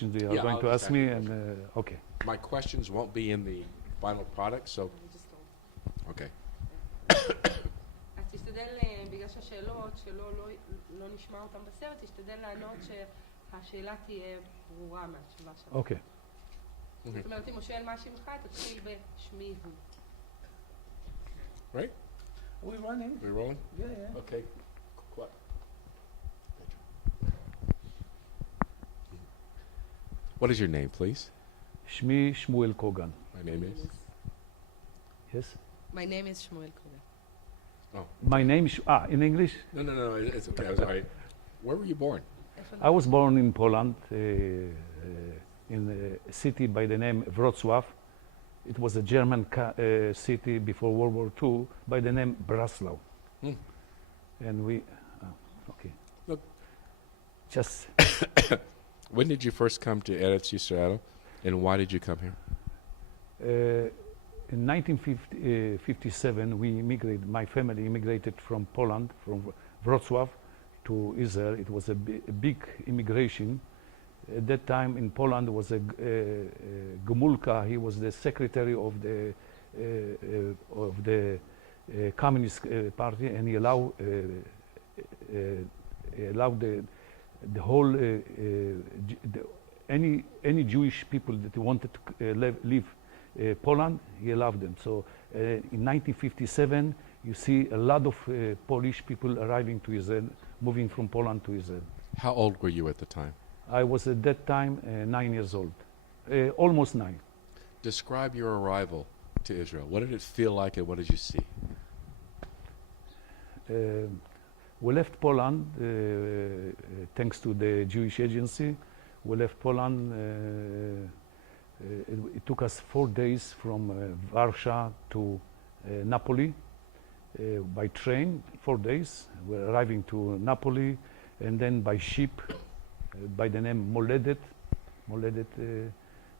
You are Yeah, going I'll to just ask ask me, you and okay. My questions won't be in the final product, so, okay. אז תשתדל, בגלל שהשאלות שלו לא נשמע אותן בסרט, תשתדל לענות שהשאלה תהיה ברורה מהתשובה שלו. אוקיי. זאת אומרת, אם הוא שואל מה שמך, תתחיל בשמי הוא. Right? We running? We rolling? Yeah, yeah. Okay. Quiet. What is your name, please? שמי שמואל קוגן. My name is? Yes? My name is Shmuel Kogan. Oh. My name is... in English? No, it's okay, I'm sorry. Where were you born? I was born in Poland, in a city by the name Wrocław. It was a German city before World War II by the name Breslau. Hmm. And we... okay. Look. Just... When did you first come to Eretz Yisrael, and why did you come here? In 1957, we immigrated. My family immigrated from Poland, from Wrocław to Israel. It was a big immigration. At that time in Poland was a Gomulka. He was the secretary of the Communist Party, and he allowed the whole any Jewish people that wanted to live Poland, he allowed them. So in 1957, you see a lot of Polish people arriving to Israel, moving from Poland to Israel. How old were you at the time? I was at that time 9 years old, almost 9. Describe your arrival to Israel. What did it feel like, and what did you see? We left Poland thanks to the Jewish agency. We left Poland. It took us 4 days from Warsaw to Napoli by train. 4 days. We're arriving to Napoli, and then by ship by the name Moledet.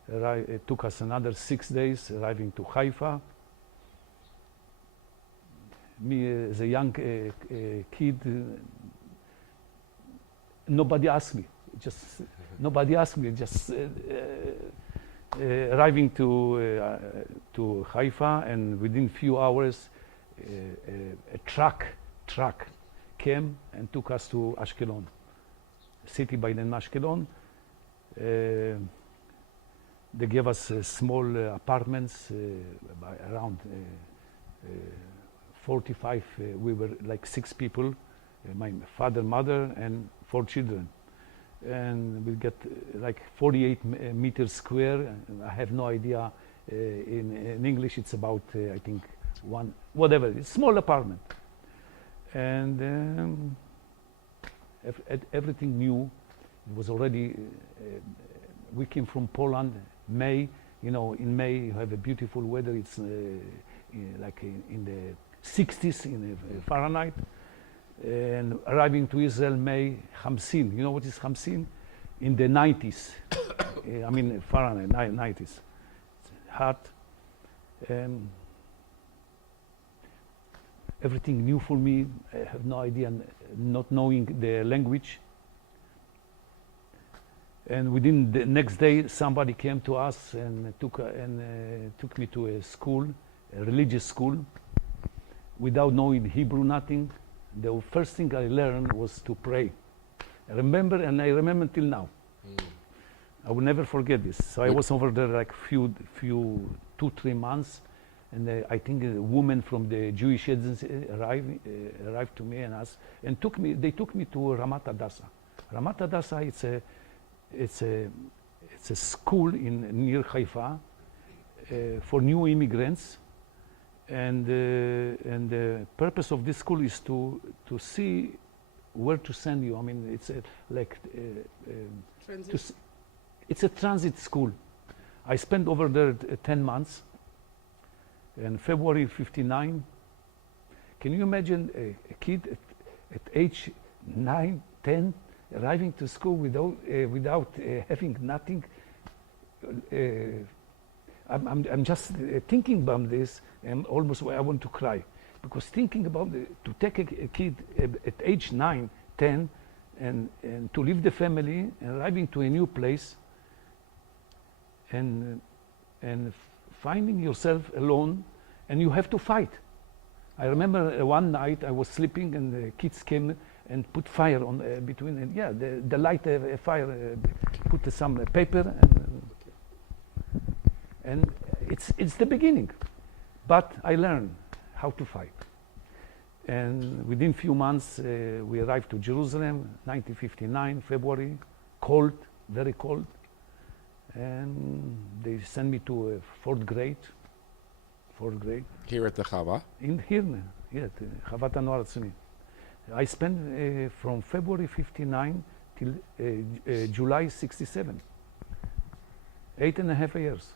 It took us another 6 days, arriving to Haifa. Me as a young kid, nobody asked me. Nobody asked me. Just arriving to Haifa, and within few hours, a truck came and took us to Ashkelon, a city by the name Ashkelon. They gave us small apartments, by around 45. We were like 6 people, my father, mother, and 4 children. And we get like 48 meters square. I have no idea. In English, it's about I think whatever. It's small apartment, and everything new. It was already. We came from Poland. May, in May you have a beautiful weather. It's like in the 60s in Fahrenheit. And arriving to Israel May, Hamsin. You know what is Hamsin? In the 90s. I mean Fahrenheit, 90s. It's hot. Everything new for me. I have no idea, not knowing the language. And within the next day, somebody came to us and took me to a school, a religious school, without knowing Hebrew, nothing. The first thing I learned was to pray. I remember till now. I will never forget this. So I was over there like few 2-3 months, and I think a woman from the Jewish agency arrived to me and asked, and they took me to Ramat Hadassah. Ramat Hadassah, it's a school near Haifa for new immigrants. And the purpose of this school is to see where to send you. I mean, it's it's a transit school. I spent over there 10 months. In February '59, can you imagine a kid at age 9, 10 arriving to school without having nothing? I'm just thinking about this, and almost I want to cry, because thinking about to take a kid at age 9, 10, and to leave the family and arriving to a new place, and finding yourself alone, and you have to fight. I remember one night I was sleeping and the kids came and put fire on between, and yeah, the light fire, put some paper, and it's the beginning. But I learned how to fight. And within few months, we arrived to Jerusalem, 1959, February, cold, very cold. And they sent me to fourth grade. Here at the Chava? In here, yeah, Chavat Hanoar Hatzoni. I spent from February 59 till July 67. 8.5 years.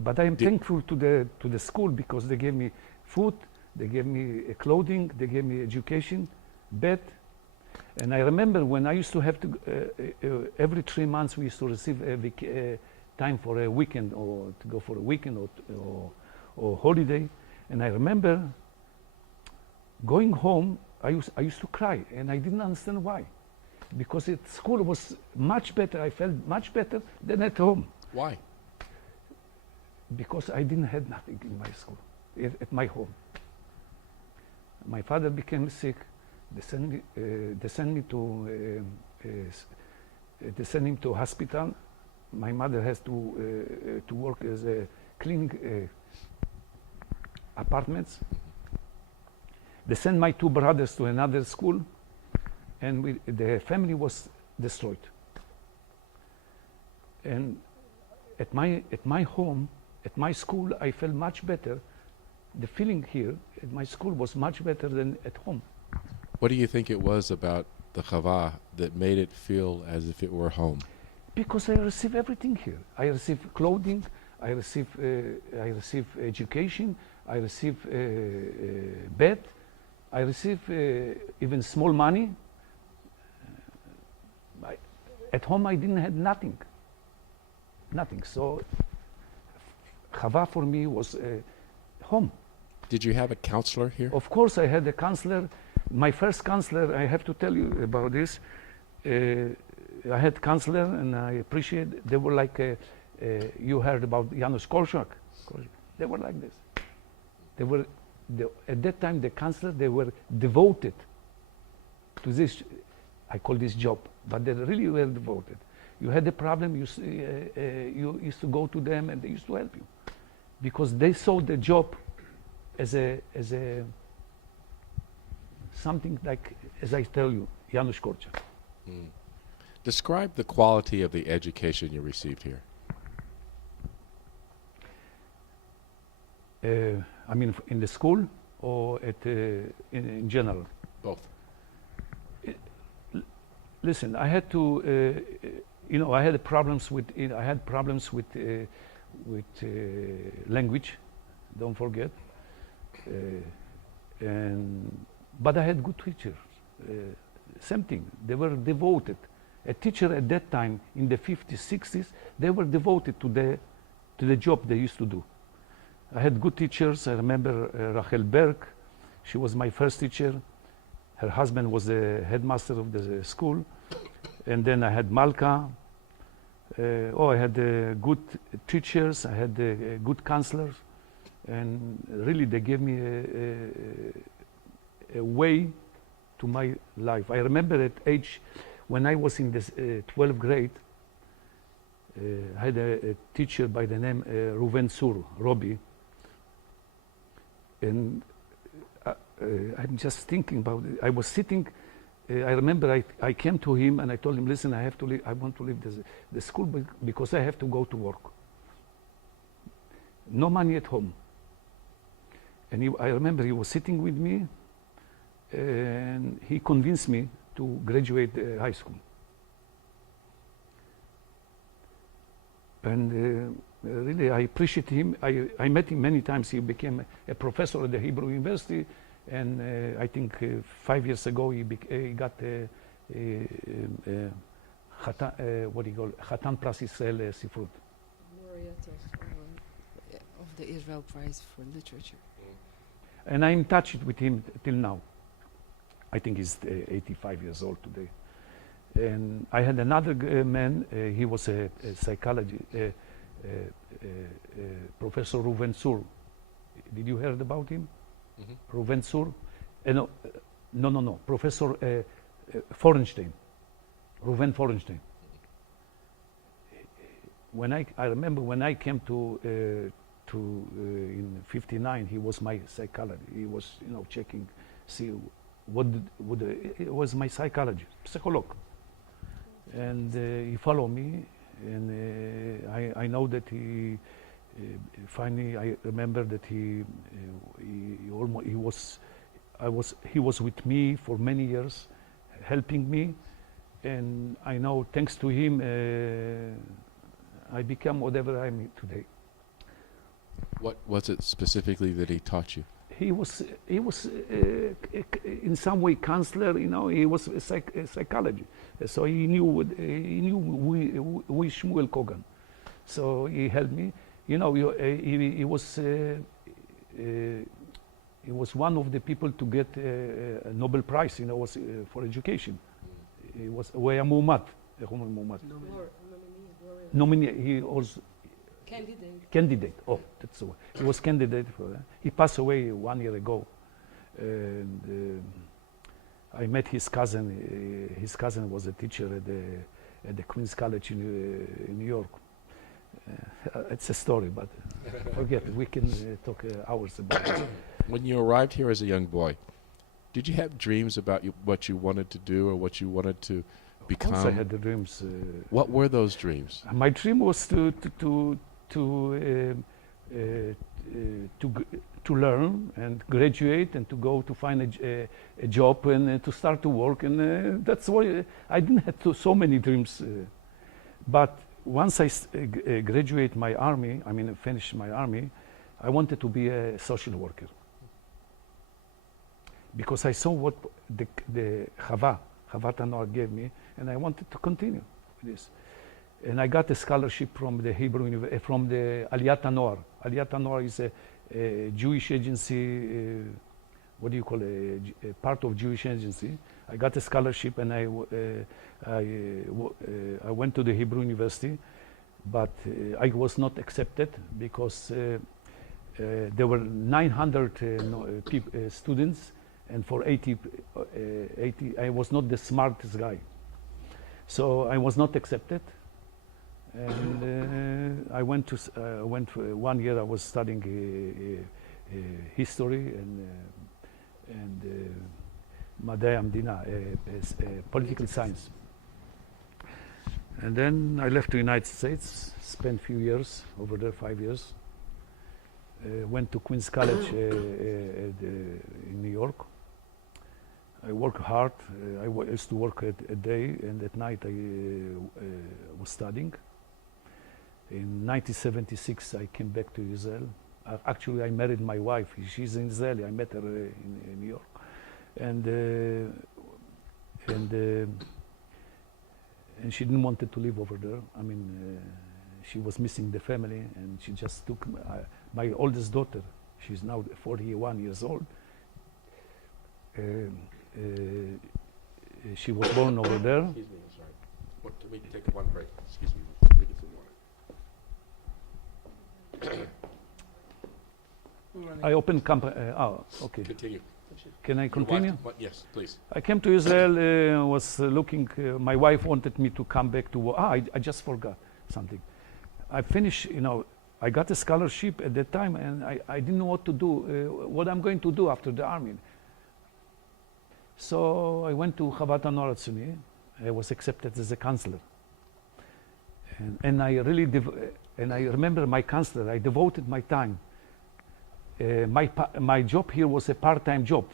But I am thankful to the school because they gave me food, they gave me clothing, they gave me education, bed. And I remember when I used to have to, every 3 months we used to receive time for a weekend or to go for a weekend or holiday. And I remember going home, I used to cry and I didn't understand why. Because at school was much better, I felt much better than at home. Why? Because I didn't have nothing in my school, at my home. My father became sick. They sent him to hospital. My mother has to work as a cleaning apartments. They sent my 2 brothers to another school, and the family was destroyed. And at my home, at my school, I felt much better. The feeling here at my school was much better than at home. What do you think it was about the Chava that made it feel as if it were home? Because I receive everything here. I receive clothing, I receive education, I receive bed, I receive even small money. At home I didn't have nothing. So Chava for me was home. Did you have a counselor here? Of course I had a counselor. My first counselor, I have to tell you about this. I had counselor and I appreciate, they were like, you heard about Janusz Korczak. They were like this. They were, at that time the counselor, they were devoted to this, I call this job, but they really were devoted. You had a problem, you used to go to them and they used to help you. Because they saw the job as a something like, as I tell you, Janusz Korczak. Mm. Describe the quality of the education you received here. I mean, in the school or in general? Both. Listen, I had to, I had problems with, language, don't forget. But I had good teachers. Same thing, they were devoted. A teacher at that time, in the 50s, 60s, they were devoted to the job they used to do. I had good teachers. I remember Rachel Berg. She was my first teacher. Her husband was the headmaster of the school. And then I had Malka. I had good teachers. I had good counselors. And really, they gave me a way to my life. I remember at age, when I was in the 12th grade, I had a teacher by the name Reuven Sur, Robbie. And I'm just thinking about it. I was sitting, I remember I came to him and I told him, listen, I want to leave the school because I have to go to work. No money at home. And I remember he was sitting with me and he convinced me to graduate high school. And really, I appreciate him. I met him many times. He became a professor at the Hebrew University, and I think 5 years ago he got what do you call Chatan Pras Yisrael Sifrut. Laureate of the Israel Prize for Literature. And I'm in touch with him till now. I think he's 85 years old today. And I had another man, he was a psychology, Professor Reuven Sur. Did you heard about him? Mm-hmm. Reuven Sur? No, Professor Forenstein, Reuven Forenstein. When I remember when I came to in '59, he was my psychologist. He was, checking, see it was my psychologist, psycholog, and he followed me, and I know that he finally I remember that he was with me for many years, helping me, and I know thanks to him I become whatever I am today. What was it specifically that he taught you? He was in some way counselor. He was a psychologist, so he knew we Shmuel Kogan, so he helped me. He was one of the people to get a Nobel Prize. Was for education. He was Waya Muhammad. Nominee. He also candidate. Oh, that's the one. He was candidate for that. He passed away 1 year ago, and I met his cousin. His cousin was a teacher at the Queen's College in New York. It's a story, but forget it. We can talk hours about it. When you arrived here as a young boy, did you have dreams about what you wanted to do or what you wanted to become? Of course I had the dreams. What were those dreams? My dream was to learn and graduate and to go to find a job and to start to work, and that's why I didn't have so many dreams. But once I graduate my army, finish my army, I wanted to be a social worker because I saw what the Chavat Noor gave me, and I wanted to continue with this. And I got a scholarship from the from the Aliyat Noor. Aliyat Noor is a Jewish agency. What do you call it? A part of Jewish agency. I got a scholarship, and I went to the Hebrew University, but I was not accepted because there were 900 students, and for 80, I was not the smartest guy, so I was not accepted. And I went for 1 year. I was studying history and Madai Amdina, political science. And then I left the United States, spent a few years over there, 5 years. Went to Queen's College in New York. I worked hard. I used to work a day, and at night I was studying. In 1976, I came back to Israel. Actually, I married my wife. She's in Israel. I met her in New York. And she didn't want to live over there. She was missing the family, and she just took my oldest daughter. She's now 41 years old. She was born over there. Excuse me, I'm sorry. Let me take one break. Excuse me. Let me get some water. I opened company. Okay. Continue. Can I Your continue? wife- yes, please. I came to Israel, was looking, my wife wanted me to come back to work. I just forgot something. I finished, I got a scholarship at that time, and I didn't know what to do, what I'm going to do after the army. So I went to Chavat Noor Tzuni. I was accepted as a counselor. And I really, and I remember my counselor, I devoted my time. My job here was a part-time job,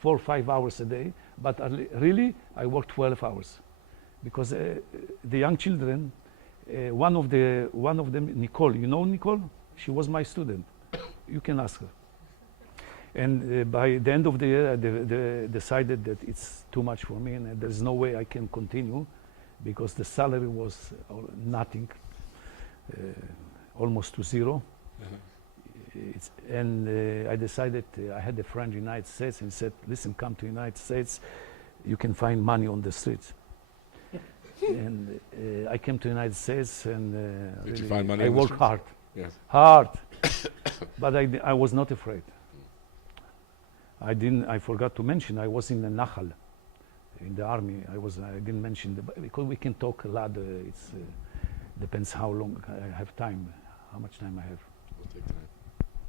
4 or 5 hours a day, but really I worked 12 hours because the young children, one of them, Nicole, you know Nicole? She was my student. You can ask her. And by the end of the year, I decided that it's too much for me, and there's no way I can continue because the salary was nothing, almost to zero. I decided, I had a friend in the United States and said, listen, come to the United States, you can find money on the streets. And I came to the United States, and Did you really find money I on the worked streets? hard, Yes. hard, but I was not afraid. I forgot to mention I was in the Nahal, in the army. I didn't mention because we can talk a lot. It's depends how long I have time, how much time I have. We'll take time.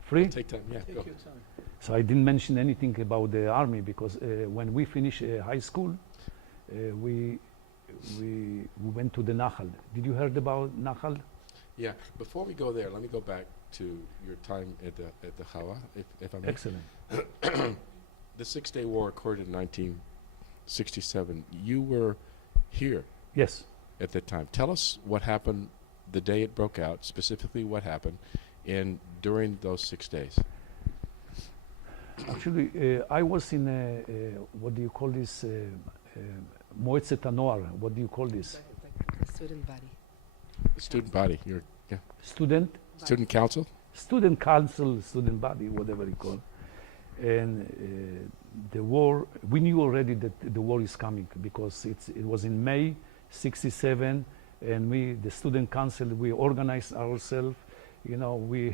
Free. Take time. Yeah. Go. So I didn't mention anything about the army because when we finished high school, we went to the Nahal. Did you heard about Nahal? Yeah. Before we go there, let me go back to your time at the Chawa, if I may. Excellent. The 6-Day War occurred in 1967. You were here Yes. at that time. Tell us what happened the day it broke out, specifically what happened, and during those 6 days. Actually, I was in what do you call this? Moetzet Anoar. What do you call this? Like the student body. The student body, your Student student council. student council, student body, whatever you call. And the war, we knew already that the war is coming because it was in May '67, and the student council, we organized ourselves. You know, we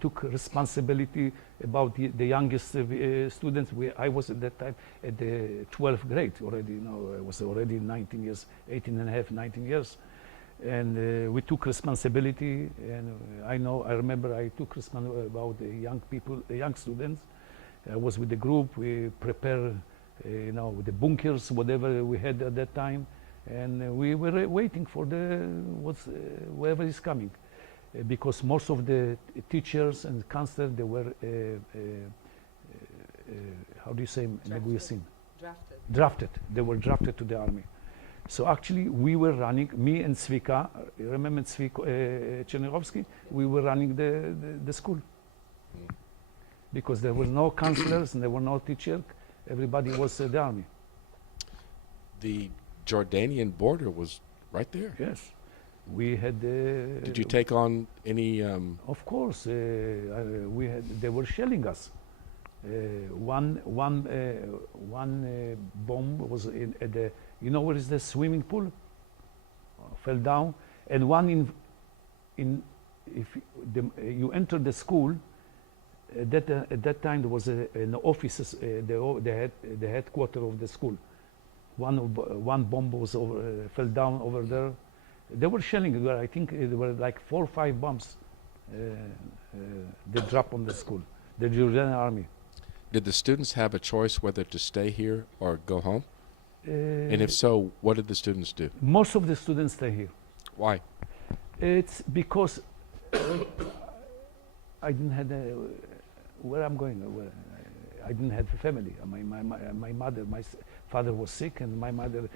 took responsibility about the youngest students. I was at that time at the 12th grade already. You know, I was already 19 years, 18 and a half, 19 years. And we took responsibility, and I remember I took responsibility about the young people, the young students. I was with the group. We prepared, the bunkers, whatever we had at that time, and we were waiting for whoever is coming, because most of the teachers and counselors, they were how do you say drafted. They were drafted to the army. So actually, we were running, me and Zvika, you remember Zvika Chernigovsky? We were running the school. Because there were no counselors and there were no teachers. Everybody was the army. The Jordanian border was right there. Yes. We had... Did you take on any... Of course. They were shelling us. One bomb was at the... You know where is the swimming pool? Fell down. And one if you enter the school, at that time there was an office, the headquarters of the school. One bomb was fell down over there. They were shelling. I think there were like 4 or 5 bombs. They dropped on the school. The Jordanian army. Did the students have a choice whether to stay here or go home? And if so, what did the students do? Most of the students stay here. Why? It's because I didn't have where I'm going. I didn't have a family. My mother, my father was sick, and my mother.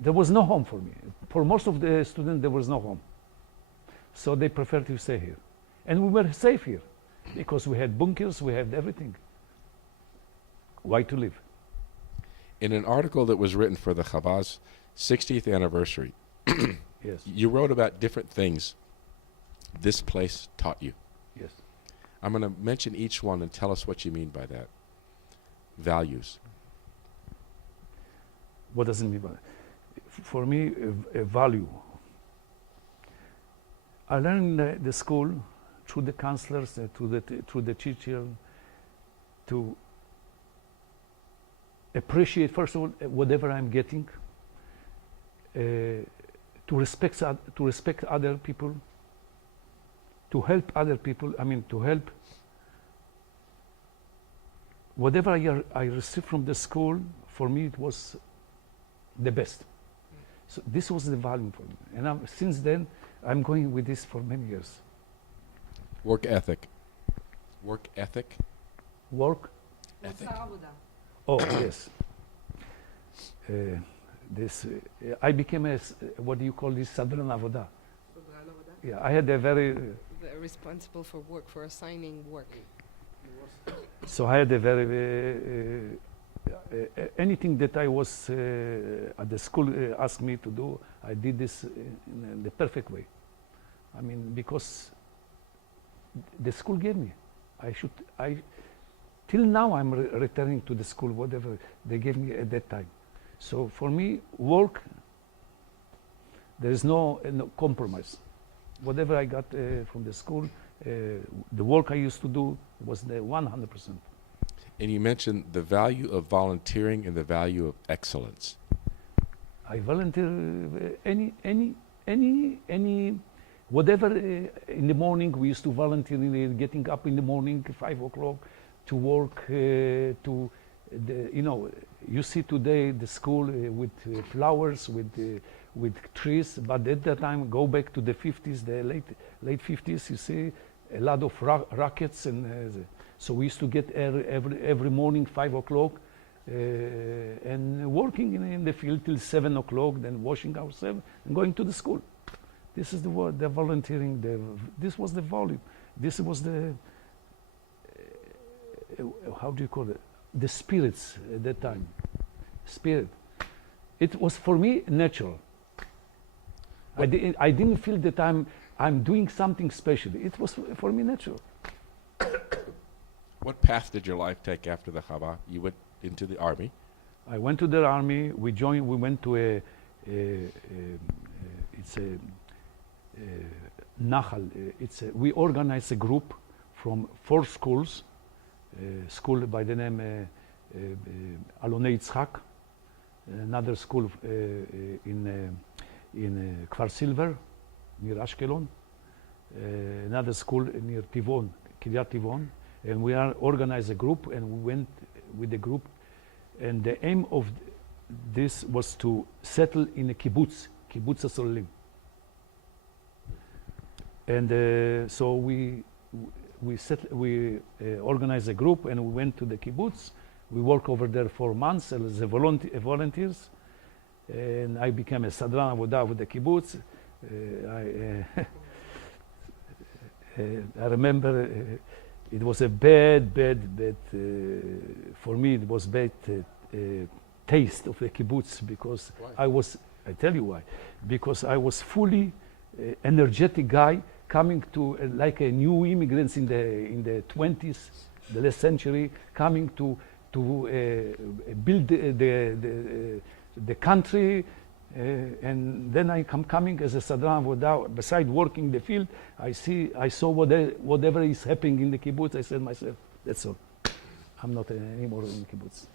There was no home for me. For most of the students, there was no home. So they preferred to stay here, and we were safe here because we had bunkers, we had everything. Why to live? In an article that was written for the Chabad's 60th anniversary, Yes. you wrote about different things this place taught you. Yes. I'm going to mention each one and tell us what you mean by that. Values. What does it mean by that? For me, a value. I learned in the school through the counselors, through the teacher, to appreciate, first of all, whatever I'm getting, to respect other people, to help other people. To help whatever I received from the school. For me, it was the best. So this was the value for me, and since then I'm going with this for many years. Work ethic. Work ethic. Work. Ethic. מוסר עבודה. Oh yes. I became what do you call this? Sadran avoda. סדרן עבודה. Yeah, I had a very. They're responsible for work, for assigning work. So I had a very. Anything that I was at the school asked me to do, I did this in the perfect way. Because the school gave me. Till now I'm returning to the school, whatever they gave me at that time. So for me, work, there is no compromise. Whatever I got from the school, the work I used to do was the 100%. And you mentioned the value of volunteering and the value of excellence. I volunteer any whatever in the morning. We used to volunteer getting up in the morning 5 o'clock to work to the, you see today the school with flowers, with trees, but at that time, go back to the 50s, the late 50s, you see a lot of rockets, and so we used to get every morning 5 o'clock and working in the field till 7 o'clock, then washing ourselves and going to the school. This is the volunteering. This was the volume. This was the how do you call it? The spirits at that time. Spirit. It was for me natural. I didn't feel that I'm doing something special. It was for me natural. What path did your life take after the Chava? You went into the army. I went to the army. We went to Nahal. We organized a group from 4 schools. School by the name Alonei Yitzhak, another school in Kfar Silver, near Ashkelon, another school near Tivon, Kiryat Tivon, and we organized a group, and we went with the group, and the aim of this was to settle in a kibbutz HaSollim. And so we organized a group, and we went to the kibbutz. We worked over there for months as volunteers, and I became a sadran avodah with the kibbutz. I remember it was a bad for me. It was bad taste of the kibbutz because Why? I tell you why. Because I was fully energetic guy coming to like a new immigrants in the 20s, the last century, coming to build the country, and then I coming as a sadran avodah. Beside working the field, I saw whatever is happening in the kibbutz. I said myself, that's all. I'm not anymore in kibbutz.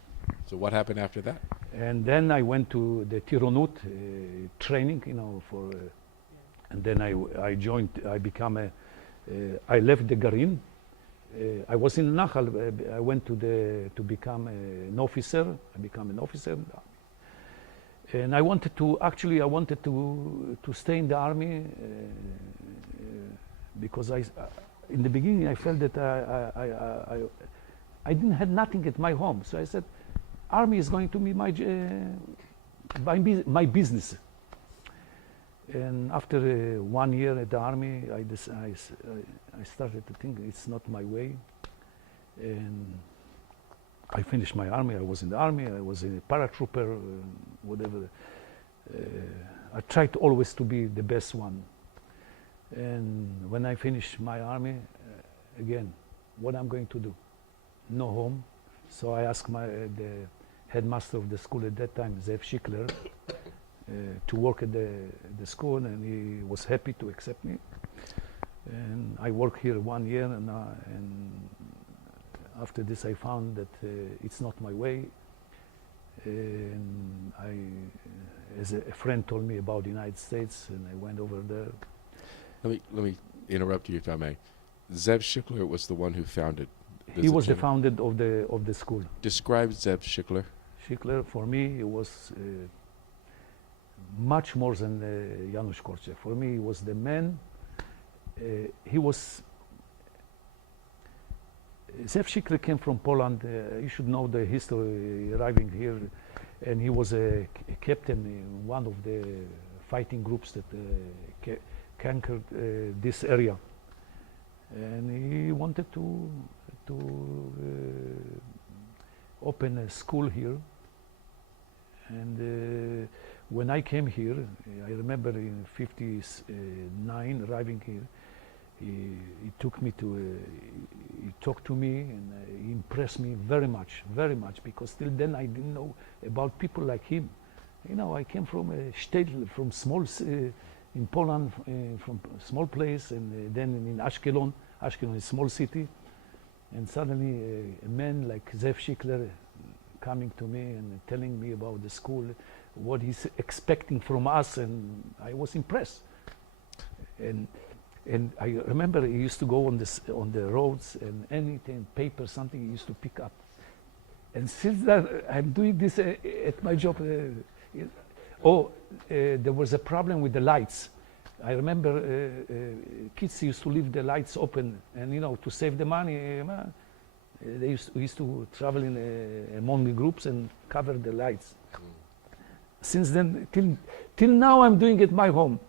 So what happened after that? And then I went to the Tironut training, for. And then I joined. I left the Garin. I was in Nahal. I went to become an officer. I became an officer, and I wanted to stay in the army because in the beginning I felt that I didn't have nothing at my home. So I said, army is going to be my business. And after 1 year at the army, I started to think it's not my way. And I finished my army. I was in the army. I was a paratrooper, whatever. I tried always to be the best one. And when I finished my army, again, what I'm going to do? No home. So I asked the headmaster of the school at that time, Zev Shikler, to work at the school, and he was happy to accept me. And I worked here 1 year, and after this I found that it's not my way. And as a friend told me about the United States, and I went over there. Let me interrupt you if I may. Zev Shikler was the one who founded. He was the founder of the school. Describe Zev Shikler. Shikler, for me, it was much more than Janusz Korczak. For me, he was the man. Zev Shikler came from Poland. You should know the history, arriving here. And he was a captain in one of the fighting groups that conquered this area. And he wanted to open a school here. And when I came here, I remember in '59 arriving here, he took me to, he talked to me, and he impressed me very much, because till then I didn't know about people like him. You know, I came from a state, from in Poland, from a small place, and then in Ashkelon is a small city, and suddenly a man like Zev Shikler coming to me and telling me about the school, what he's expecting from us, and I was impressed. And I remember he used to go on the roads, and anything, paper, something he used to pick up. And since that, I'm doing this at my job. There was a problem with the lights. I remember kids used to leave the lights open, and you know, to save the money, we used to travel in among the groups and cover the lights. Since then, till now, I'm doing it my home.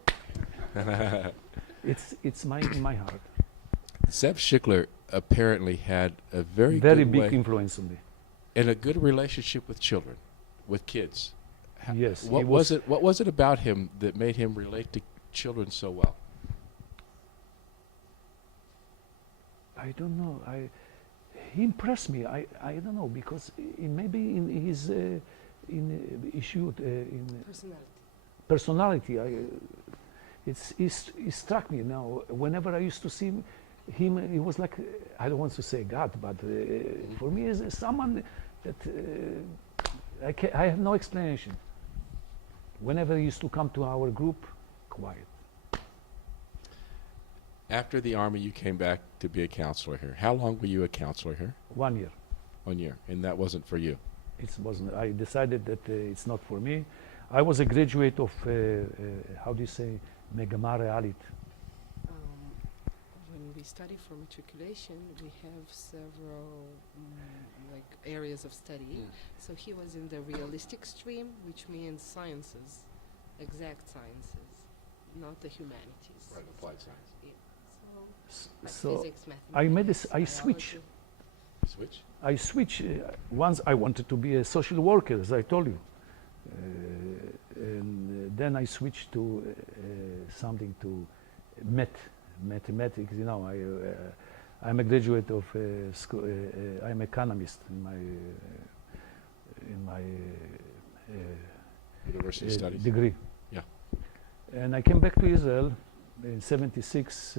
It's in my heart. Zev Shikler apparently had a very big way influence on me. and a good relationship with children, with kids. Yes. What was it about him that made him relate to children so well? I don't know. He impressed me. I don't know, because maybe in his personality. It struck me. Now, whenever I used to see him, he was like, I don't want to say God, but for me, is someone that I have no explanation. Whenever he used to come to our group, quiet. After the army, you came back to be a counselor here. How long were you a counselor here? 1 year. 1 year, and that wasn't for you. It wasn't. I decided that it's not for me. I was a graduate of how do you say, Megama Realit. When we study for matriculation, we have several like areas of study. So he was in the realistic stream, which means sciences, exact sciences, not the humanities. Right, applied science. Yeah. Like So physics, I mathematics, switch. Switch? I switch. Once I wanted to be a social worker, as I told you. And then I switched to something to mathematics. You know, I'm a graduate of school. I'm economist in my University studies. degree. Yeah. And I came back to Israel in '76.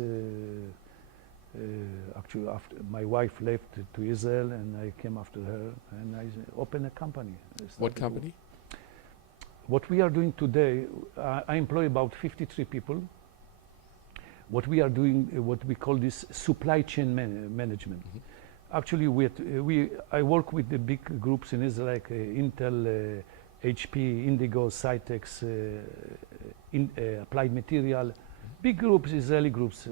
Actually, after my wife left to Israel, and I came after her, and I opened a company. What company? What we are doing today, I employ about 53 people. What we are doing, what we call this supply chain management. Mm-hmm. Actually, I work with the big groups in Israel, like Intel, HP, Indigo, Cytex, Applied Material. Big groups, Israeli groups,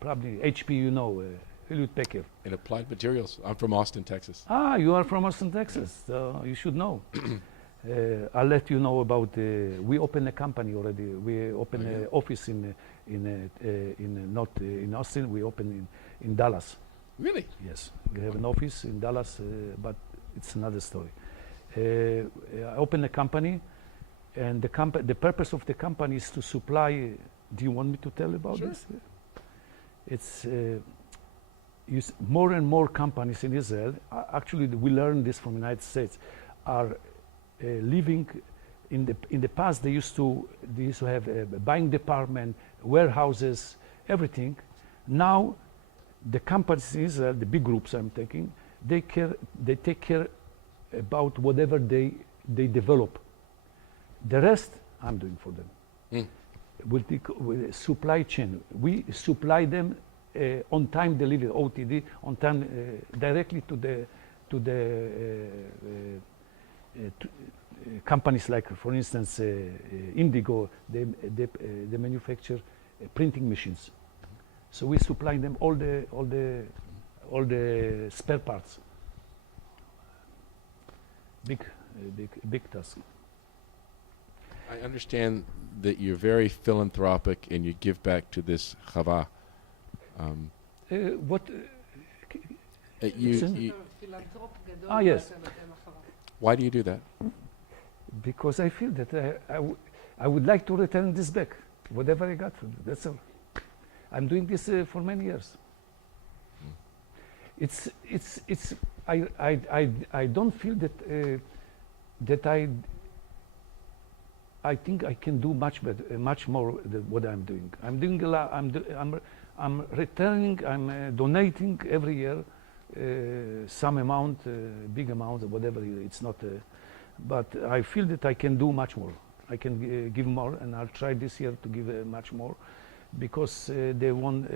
probably HP, you know, Hewlett Packard. In Applied Materials. I'm from Austin, Texas. Ah, you are from Austin, Texas, so you should know. I'll let you know about. We opened a company already. We opened an office not in Austin. We opened in Dallas. Really? Yes, we have an office in Dallas, but it's another story. I opened a company, and the purpose of the company is to supply. Do you want me to tell about Sure. this? It's more and more companies in Israel. Actually, we learned this from the United States. Are living in the past. They used to have a buying department, warehouses, everything. Now, the companies in Israel, the big groups I'm taking, they take care about whatever they develop. The rest I'm doing for them. With supply chain, we supply them on time delivery, OTD, on time directly to the companies like, for instance, Indigo. They manufacture printing machines, so we supply them all the spare parts. Big task. I understand that you're very philanthropic and you give back to this chava. What? Yes. Why do you do that? Because I feel that I would like to return this back, whatever I got from it. That's all. I'm doing this for many years. It's I don't feel that I think I can do much better, much more than what I'm doing. I'm doing a lot. I'm returning. I'm donating every year some amount, big amount, or whatever. It's not, but I feel that I can do much more. I can give more, and I'll try this year to give much more, because they want.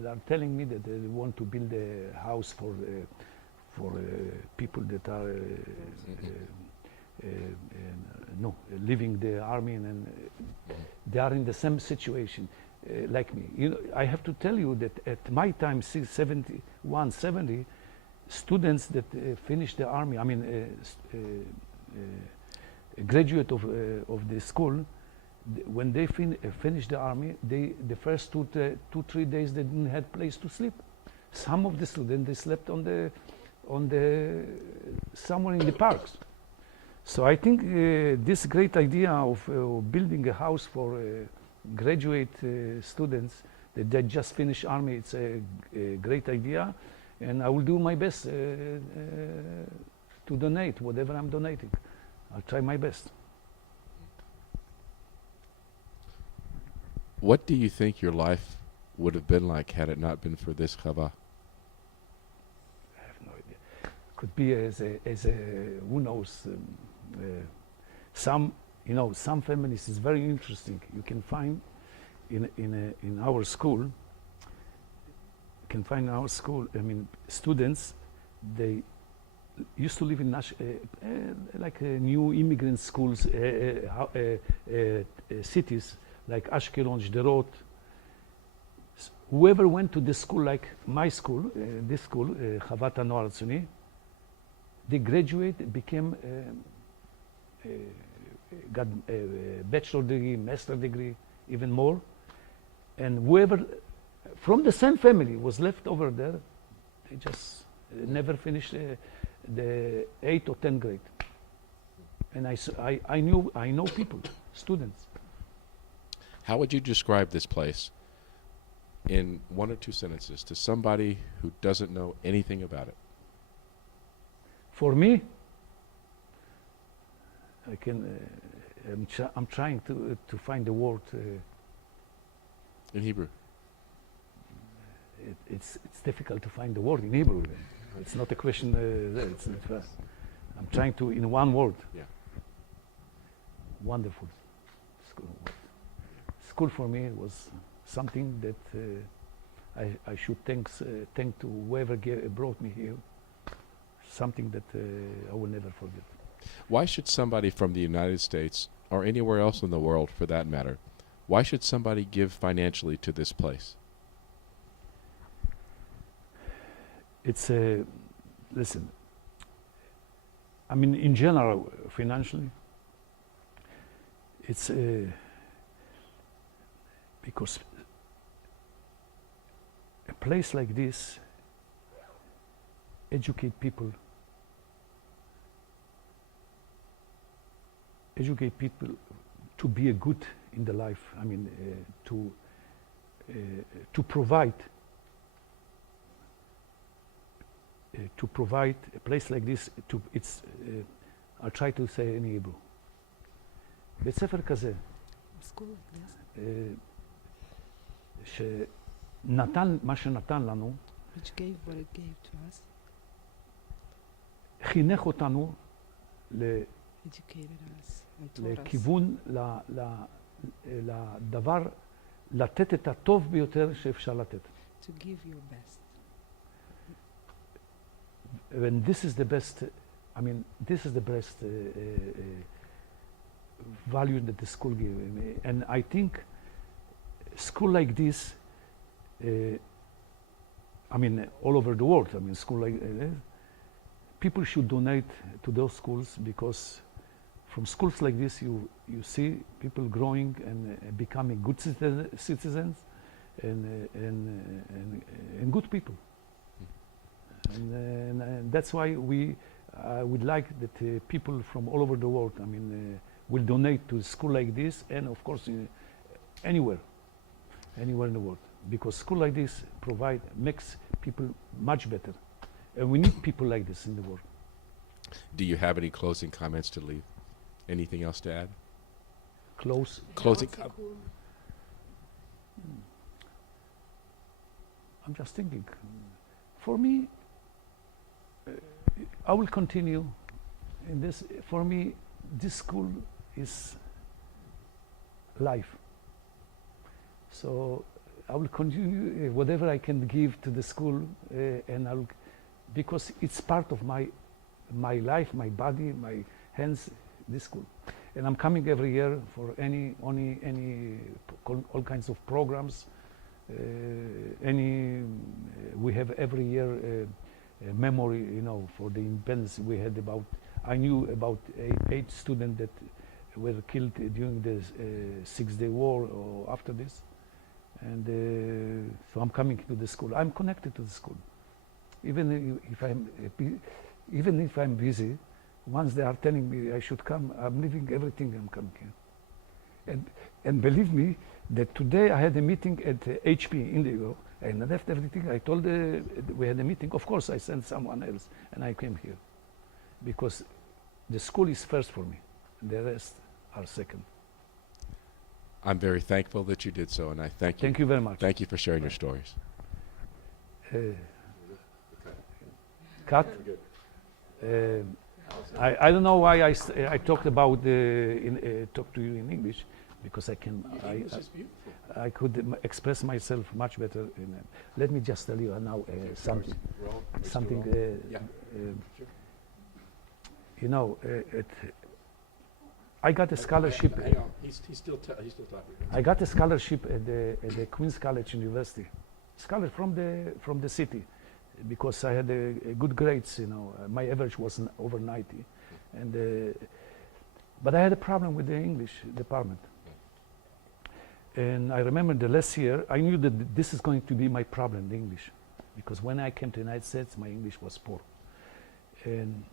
They are telling me that they want to build a house for people that are leaving the army, and they are in the same situation like me. You know, I have to tell you that at my time, 71, 70, students that finished the army, I mean, a graduate of the school, when they finished the army, the first 2-3 days they didn't have place to sleep. Some of the students, they slept on the somewhere in the parks. So I think this great idea of building a house for graduate students that they just finished army, it's a great idea, and I will do my best to donate whatever I'm donating. I'll try my best. What do you think your life would have been like had it not been for this chava? I have no idea. Could be as a who knows. Some families is very interesting. You can find in our school. You can find in our school. I mean, students, they used to live in like new immigrant schools, cities like Ashkelon, Sderot. Whoever went to the school, like my school, this school, Chavat HaNoar Tzuni, they graduate, became, got a bachelor degree, master degree, even more. And whoever from the same family was left over there, they just never finished the 8th or 10th grade. And I know people, students. How would you describe this place in 1 or 2 sentences to somebody who doesn't know anything about it? For me, I'm trying to find the word. In Hebrew. It's difficult to find the word in Hebrew. It's not a question. It's not fast. I'm trying to, in one word. Yeah. Wonderful school. School for me was something that I should thank to whoever brought me here. Something that I will never forget. Why should somebody from the United States, or anywhere else in the world for that matter, why should somebody give financially to this place? It's listen, I mean, in general, financially, it's because a place like this educate people to be a good in the life. I mean, to provide a place like this. I'll try to say in Hebrew. בית ספר כזה, School like this, שנתן מה שנתן לנו, which gave what it gave to us, חינך אותנו educated us and taught us לכיוון, לדבר, לתת את הטוב ביותר שאפשר לתת. to give your best. And this is the best, I mean, this is the best value that the school gives me. And I think school like this, I mean, all over the world, I mean, school like people should donate to those schools, because from schools like this, you see people growing and becoming good citizens and good people. And that's why we would like that people from all over the world, I mean, will donate to a school like this, and of course anywhere. anywhere in the world, because school like this makes people much better, and we need people like this in the world. Do you have any closing comments to leave? Anything else to add? Closing. I'm just thinking. For me, I will continue in this. For me, this school is life. So I will continue whatever I can give to the school, and I'll, because it's part of my life, my body, my hands. This school, and I'm coming every year for all kinds of programs. We have every year a memory, for the independence. I knew about eight students that were killed during the 6-day war or after this, and so I'm coming to the school. I'm connected to the school, even if I'm busy. Once they are telling me I should come, I'm leaving everything. I'm coming here, and believe me that today I had a meeting at HP Indigo, and I left everything. I told we had a meeting. Of course, I sent someone else, and I came here because the school is first for me, and the rest are second. I'm very thankful that you did so, and I thank you. Thank you very much. Thank you for sharing your stories. Cut. I don't know why I talked about talk to you in English, because I can. I could express myself much better. Let me just tell you now something. I got a scholarship. He's still talking. I got a scholarship at the Queen's College University, scholar from the city, because I had good grades. My average was over 90, but I had a problem with the English department. And I remember the last year, I knew that this is going to be my problem, the English, because when I came to the United States, my English was poor. And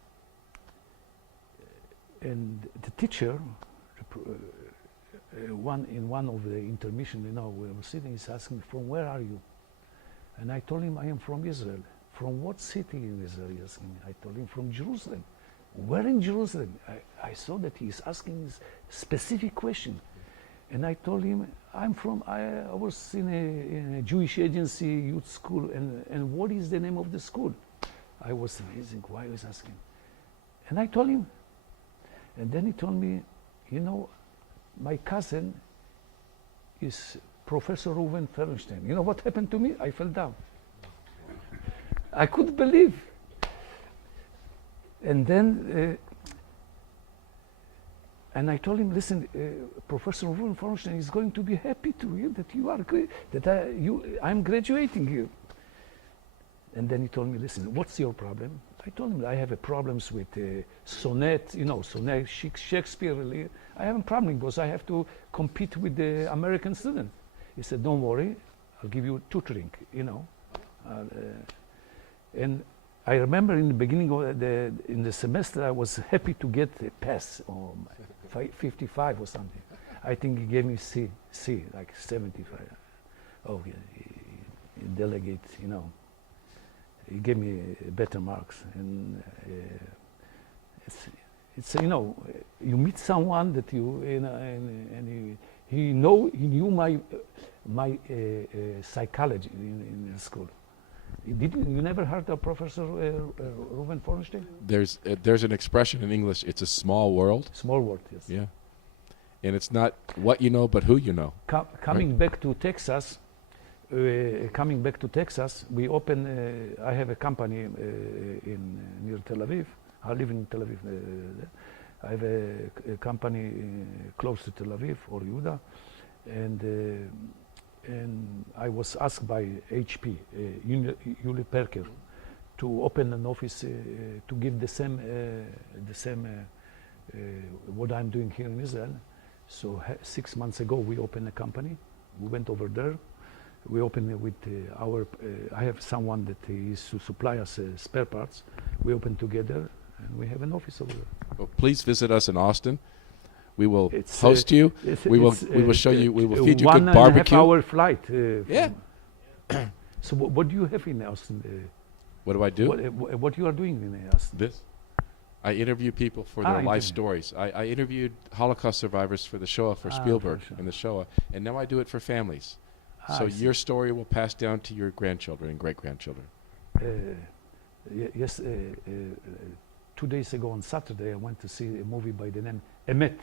the teacher, in one of the intermission, we were sitting, he's asking me, "From where are you?" And I told him, "I am from Israel." "From what city in Israel?" he asked me. I told him, "From Jerusalem." "Where in Jerusalem?" I saw that he is asking this specific question. And I told him, I was in a Jewish agency, youth school, and what is the name of the school? I was amazing, why he was asking. And I told him, and then he told me, my cousin is Professor Reuven Fernstein. You know what happened to me? I fell down. I couldn't believe. And then, and I told him, "Listen, Professor Reuven Fernstein is going to be happy to hear that you are I'm graduating here." And then he told me, "Listen, what's your problem?" I told him I have problems with sonnet, sonnet, Shakespeare. Really. I have a problem because I have to compete with the American student. He said, "Don't worry, I'll give you tutoring, and I remember in the beginning of in the semester, I was happy to get a pass, or 55 or something. I think he gave me C, like 75. Oh, yeah, he delegate, he gave me better marks. And it's you meet someone that and he knew my psychology in school. You never heard of Professor Reuven Fernstein? There's an expression in English. It's a small world. Small world, yes. Yeah, and it's not what you know, but who you know. Coming back to Texas, we open. I have a company near Tel Aviv. I live in Tel Aviv. I have a company close to Tel Aviv or Yehuda, and I was asked by HP, Yuli Perker, to open an office to give the same what I'm doing here in Israel. So 6 months ago we opened a company. We went over there. We opened with I have someone that is to supply us spare parts. We opened together and we have an office over there. Well, please visit us in Austin. We will It's, host you. It's- We will. it's, We will show you. We will feed you one good and a half barbecue. hour flight. Yeah. So what do you have in Austin? What do I do? What you are doing in Austin? This. I interview people for Ah, their life interview. stories. I interviewed Holocaust survivors for the Shoah, for Ah, Spielberg for sure. and the Shoah, and now I do it for families. Ah, So I see. your story will pass down to your grandchildren and great-grandchildren. Yes, 2 days ago on Saturday, I went to see a movie by the name Emet,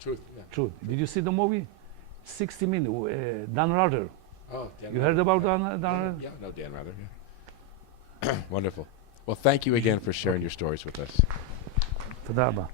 Truth. Yeah. Truth. Did you see the movie? 60 Minutes, Dan Rather. Oh, Dan You Rather. heard about Yeah. Dan Rather? Yeah, no, Dan Rather. Yeah. Wonderful. Well, thank you again for sharing your stories with us. תודה רבה.